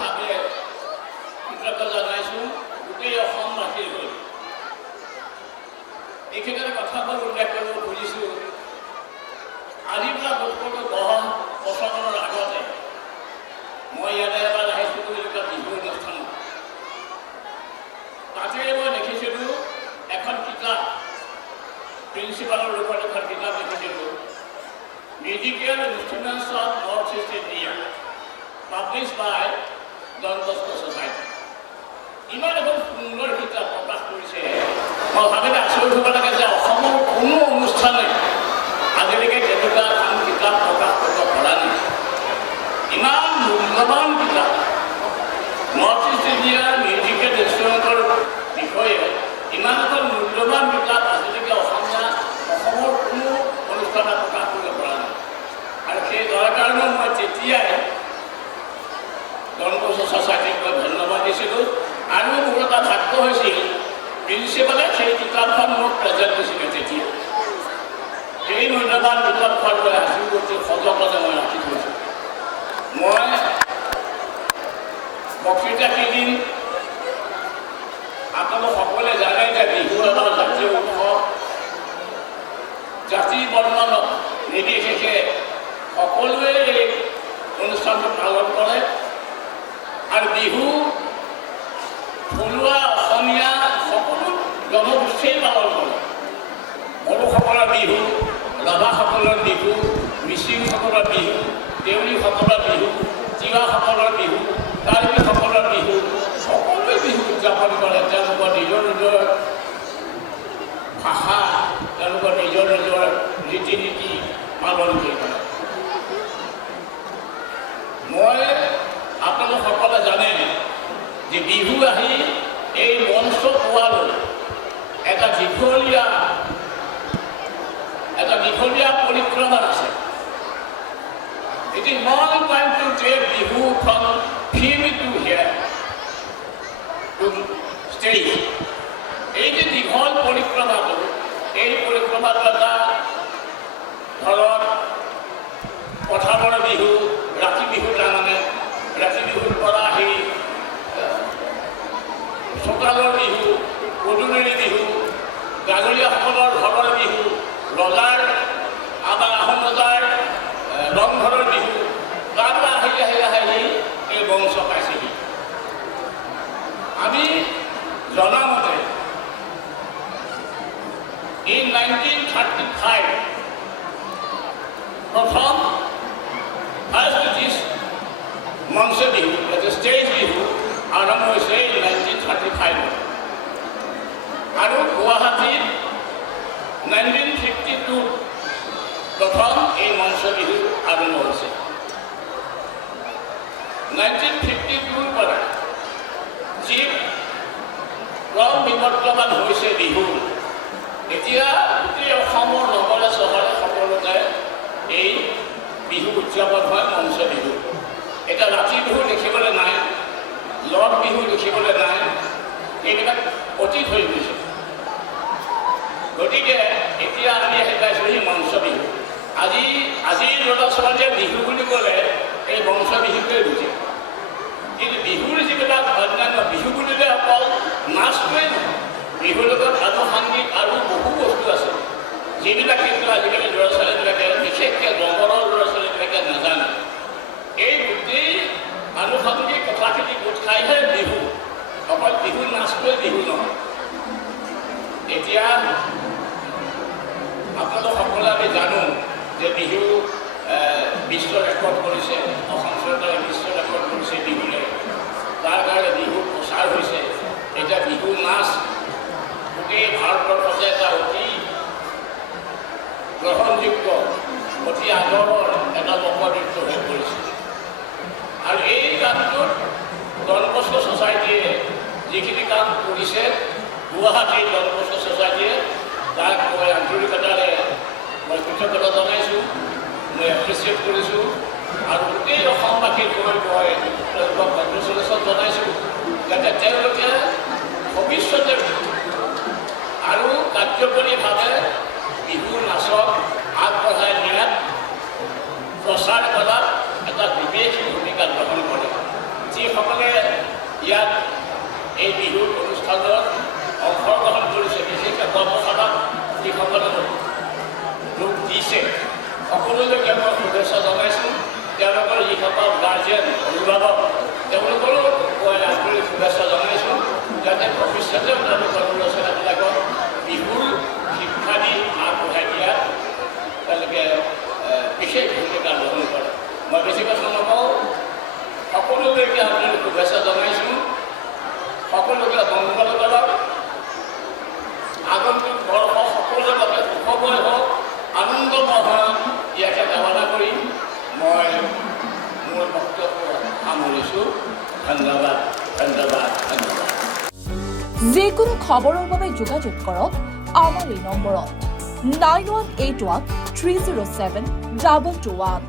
বিশেষভাৱে কৃতজ্ঞতা জনাইছোঁ গোটেই অসমবাসীৰ হৈ। এইক্ষেত্ৰত কথাবোৰ উল্লেখ কৰিব খুজিছোঁ। আজিৰ পৰা বছৰটো 10 বছৰমানৰ আগতে মই ইয়াতে এবাৰ আহিছিলোঁ এনেকুৱা বিহু অনুষ্ঠানত। তাতে মই দেখিছিলোঁ এখন কিতাপ, প্ৰিন্সিপালৰ ৰূপত এখন কিতাপ লিখিছিলোঁ, musical instruments of north east India, published by Don Bosco society. ইমান এখন সুন্দৰ কিতাপ প্ৰকাশ কৰিছে। মই ভাবিলে আচৰিত হ'ব লাগে যে অসমৰ কোনো অনুষ্ঠানে আজিলৈকে তেনেকুৱা এখন কিতাপ প্ৰকাশ কৰিব পৰা নাই। ইমান মূল্যৱান কিতাপ নৰ্থ ইষ্ট ইণ্ডিয়াৰ মিউজিকেল ইনষ্ট্ৰুমেণ্টৰ বিষয়ে ইমান এখন মূল্যৱান কিতাপ আজিলৈকে অসমৰ কোনো অনুষ্ঠানে প্ৰকাশ কৰিব পৰা নাই। আৰু সেই তাৰ কাৰণেও মই তেতিয়াই ডন বস্কো ছ'চাইটিক মই ধন্যবাদ দিছিলোঁ। আৰু মোৰ এটা ভাগ্য হৈছিল, প্ৰিন্সিপালে সেই কিতাপখন মোক প্ৰেজেণ্ট দিছিলে। তেতিয়া সেই মূল্যৱান কিতাপখন মই আজিও অতি সযতনে মই ৰাখি থৈছোঁ। মই বক্তৃতা কেইদিন আপোনালোক সকলোৱে জানে যে বিহু আমাৰ জাতীয় উৎসৱ। জাতি বৰ্ণ নিৰ্বিশেষে সকলোৱে এই অনুষ্ঠানটো পালন কৰে। আৰু বিহু থলুৱা অসমীয়া সকলো জনগোষ্ঠীয়ে পালন কৰে। বড়োসকলৰ বিহু, ৰাভাসকলৰ বিহু, মিচিংসকলৰ বিহু, দেউৰীসকলৰ বিহু, তিৱাসকলৰ বিহু, কাৰ্বিসকলৰ বিহু, সকলোৱে বিহু উদযাপন কৰে। তেওঁলোকৰ নিজৰ নিজৰ ভাষা, তেওঁলোকৰ নিজৰ নিজৰ ৰীতি নীতি পালন কৰি কৰে। মই আপোনালোক সকলোৱে জানে যে বিহু আহি এই মঞ্চ পোৱালৈ এটা দীঘলীয়া পৰিক্ৰমা আছে। It is long time to take Bihu from field to here to stage. এই যে দীঘল পৰিক্ৰমাটো, এই পৰিক্ৰমাটো এটা ধৰক পথাৰৰ বিহু, ৰাতি বিহু, তাৰমানে ৰাতি বিহুৰ পৰা আহি চোতালৰ বিহু, পদূলিৰ বিহু, গাঁৱলীয়াসকলৰ ঘৰৰ বিহু, ৰজাৰ আমাৰ আহোম ৰজাৰ ৰংঘৰৰ বিহু, তাৰপৰা আহি এই বংশ পাইছেহি। আমি জনামতে in 1935 প্ৰথম মঞ্চ বিহু, ষ্টেজ বিহু আৰম্ভ হৈছে 1935 আৰু গুৱাহাটীত 1952 প্ৰথম এই মঞ্চ বিহু আৰম্ভ হৈছে। 1952 পৰা যি ক্ৰম বিৱৰ্তমান হৈছে বিহু, এতিয়া গোটেই অসমৰ নগৰে চহৰে সকলোতে এই বিহু উদযাপন হয় মঞ্চ বিহু। এতিয়া ৰাতি বিহু দেখিবলৈ নাই, লগ বিহু দেখিবলৈ নাই, এইবিলাক অতীত হৈ গৈছে। গতিকে এতিয়া আমি আহি পাইছোঁহি মঞ্চ বিহু। আজিৰ ল'ৰা ছোৱালীয়ে বিহু বুলি ক'লে এই মঞ্চ বিহুটোৱে বুজে। কিন্তু বিহুৰ যিবিলাক অন্যান্য বিহু বুলিলে অকল নাচটোৱেই নহয়, বিহুৰ লগত আনুষংগিক আৰু বহু বস্তু আছে, যিবিলাক কিন্তু আজিকালি ল'ৰা ছোৱালীবিলাকে, বিশেষকৈ নগৰৰ ল'ৰা ছোৱালীবিলাকে নাজানে। এই গোটেই আনুষংগিক কথাখিনি গোট খাইহে বিহু, অকল বিহু নাচটোৱে বিহু নহয়। এতিয়া আপোনালোক সকলোৱে আমি জানো যে বিহু বিশ্ব ৰেকৰ্ড কৰিছে, অসম চৰকাৰে বিশ্ব ৰেকৰ্ড কৰিছে বিহুলৈ। তাৰ কাৰণে বিহু প্ৰচাৰ হৈছে। এতিয়া বিহু নাচ গোটেই ভাৰতবৰ্ষতে এটা অতি গ্ৰহণযোগ্য, অতি আদৰৰ এটা লোকনৃত্য হৈ পৰিছে। আৰু এই কামটোত ডন বস্কো ছ'চাইটিয়ে যিখিনি কাম কৰিছে, গুৱাহাটীৰ ডন বস্কো ছ'চাইটিয়ে, তাক মই আন্তৰিকতাৰে মই কৃতজ্ঞতা জনাইছোঁ, মই এপ্ৰিচিয়েট কৰিছোঁ। আৰু গোটেই অসমবাসীৰ হৈ মই তেওঁলোকক কংগ্ৰেচুলেশ্যন জনাইছোঁ, যাতে তেওঁলোকে ভৱিষ্যতে আৰু কাৰ্যকৰীভাৱে বিহু নাচক আগবঢ়াই নিয়াত প্ৰচাৰ কৰাত এটা বিশেষ ভূমিকা গ্ৰহণ কৰে। যি যিসকলে ইয়াত এই বিহুৰ অনুষ্ঠানত অংশগ্ৰহণ কৰিছে, বিশেষকৈ কৰ্মশালাত যিসকলে যোগ দিছে, সকলোলৈকে মই শুভেচ্ছা জনাইছোঁ। তেওঁলোকৰ যিসকল গাৰ্জেন, অভিভাৱক, তেওঁলোকৰো মই আন্তৰিক শুভেচ্ছা জনাইছোঁ, যাতে ভৱিষ্যতেও তেওঁলোকৰ ল'ৰা ছোৱালীবিলাকক বিহুৰ শিক্ষা দি আগবঢ়াই দিয়াত তেওঁলোকে বিশেষ ভূমিকা গ্ৰহণ কৰে। মই বেছি কথা নকওঁ, সকলোলৈকে আন্তৰিক শুভেচ্ছা জনাইছোঁ। সকলোকে মংগল কৰক। আগন্তুক বৰ্ষ সকলোৰে বাবে সুখময় হওক, আনন্দময় হওক, ইয়াকে কামনা কৰি মই মোৰ বক্তব্য সামৰিছোঁ। ধন্যবাদ, ধন্যবাদ, ধন্যবাদ। যিকোনো খবৰৰ বাবে যোগাযোগ কৰক আমাৰ এই নম্বৰত 9181 307 221।